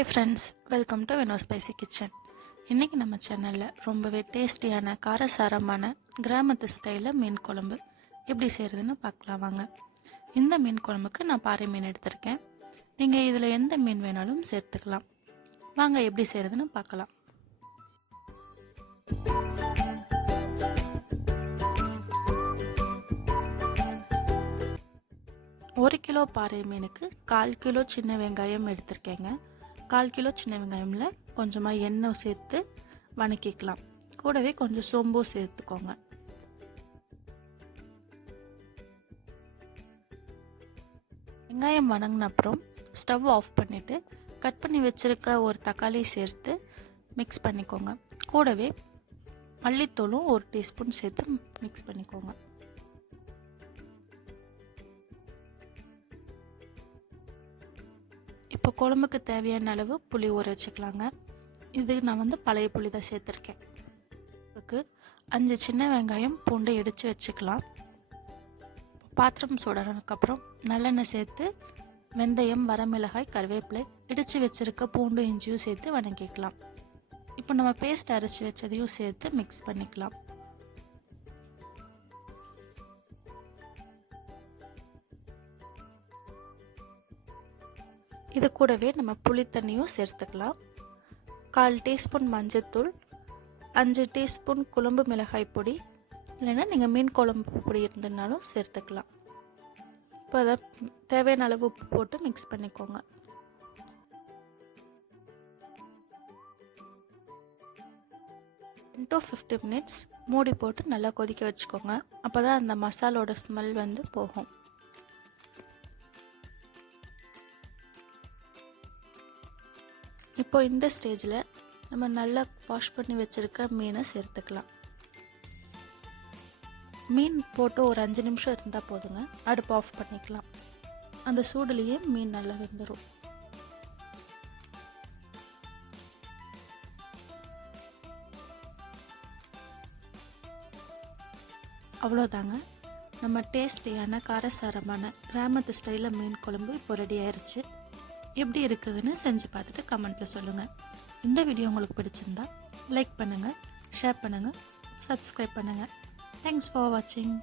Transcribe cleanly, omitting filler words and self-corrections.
Hi friends, welcome to Vino spicy kitchen. இன்றைக்கி நம்ம சேனலில் ரொம்பவே டேஸ்டியான காரசாரமான கிராமத்து ஸ்டைலில் மீன் குழம்பு எப்படி செய்கிறதுன்னு பார்க்கலாம் வாங்க. இந்த மீன் குழம்புக்கு நான் பாறை மீன் எடுத்திருக்கேன். நீங்கள் இதில் எந்த மீன் வேணாலும் சேர்த்துக்கலாம். வாங்க எப்படி செய்கிறதுன்னு பார்க்கலாம். ஒரு கிலோ பாறை மீனுக்கு 1/4 கிலோ சின்ன வெங்காயம் எடுத்திருக்கேங்க. 1/4 கிலோ சின்ன வெங்காயமில் கொஞ்சமாக எண்ணெய் சேர்த்து வணக்கிக்கலாம். கூடவே கொஞ்சம் சோம்பு சேர்த்துக்கோங்க. வெங்காயம் வணங்கின அப்புறம் ஸ்டவ் ஆஃப் பண்ணிவிட்டு கட் பண்ணி வச்சுருக்க ஒரு தக்காளி சேர்த்து மிக்ஸ் பண்ணிக்கோங்க. கூடவே மல்லித்தூளும் 1 டீஸ்பூன் சேர்த்து மிக்ஸ் பண்ணிக்கோங்க. இப்போ குழம்புக்கு தேவையான அளவு புளி ஊற வச்சுக்கலாங்க. இது நான் பழைய புளி தான் சேர்த்துருக்கேன். இதுக்கு 5 சின்ன வெங்காயம் பூண்டை இடித்து வச்சுக்கலாம். பாத்திரம் சூடானதுக்கப்புறம் நல்லெண்ணெய் சேர்த்து வெந்தயம், வரமிளகாய், கருவேப்பிலை, இடித்து வச்சுருக்க பூண்டு இஞ்சியும் சேர்த்து வணக்கிக்கலாம். இப்போ நம்ம பேஸ்ட் அரைச்சி வச்சதையும் சேர்த்து மிக்ஸ் பண்ணிக்கலாம். இது கூடவே நம்ம புளி தண்ணியும் சேர்த்துக்கலாம். 1/4 டீஸ்பூன் மஞ்சள்தூள், 5 டீஸ்பூன் குழம்பு மிளகாய் பொடி, இல்லைன்னா நீங்கள் மீன் குழம்பு பொடி இருந்ததுனாலும் சேர்த்துக்கலாம். இப்போ அதை தேவையான அளவு உப்பு போட்டு மிக்ஸ் பண்ணிக்கோங்க. to 50 மினிட்ஸ் மூடி போட்டு நல்லா கொதிக்க வச்சுக்கோங்க. அப்போ தான் அந்த மசாலோட ஸ்மெல் போகும். இப்போ இந்த ஸ்டேஜில் நம்ம நல்லா வாஷ் பண்ணி வச்சுருக்க மீனை சேர்த்துக்கலாம். மீன் போட்டு ஒரு 5 நிமிஷம் இருந்தால் போதுங்க. அடுப்பு ஆஃப் பண்ணிக்கலாம். அந்த சூடுலேயே மீன் நல்லா வெந்துடும். அவ்வளோதாங்க, நம்ம டேஸ்டியான காரசாரமான கிராமத்து ஸ்டைலில் மீன் குழம்பு இப்போ ரெடி ஆயிடுச்சு. எப்படி இருக்குதுன்னு செஞ்சு பார்த்துட்டு கமெண்ட்டில் சொல்லுங்கள். இந்த வீடியோ உங்களுக்கு பிடிச்சிருந்தா லைக் பண்ணுங்கள், ஷேர் பண்ணுங்கள், சப்ஸ்கிரைப் பண்ணுங்கள். தேங்க்ஸ் ஃபார் வாட்சிங்.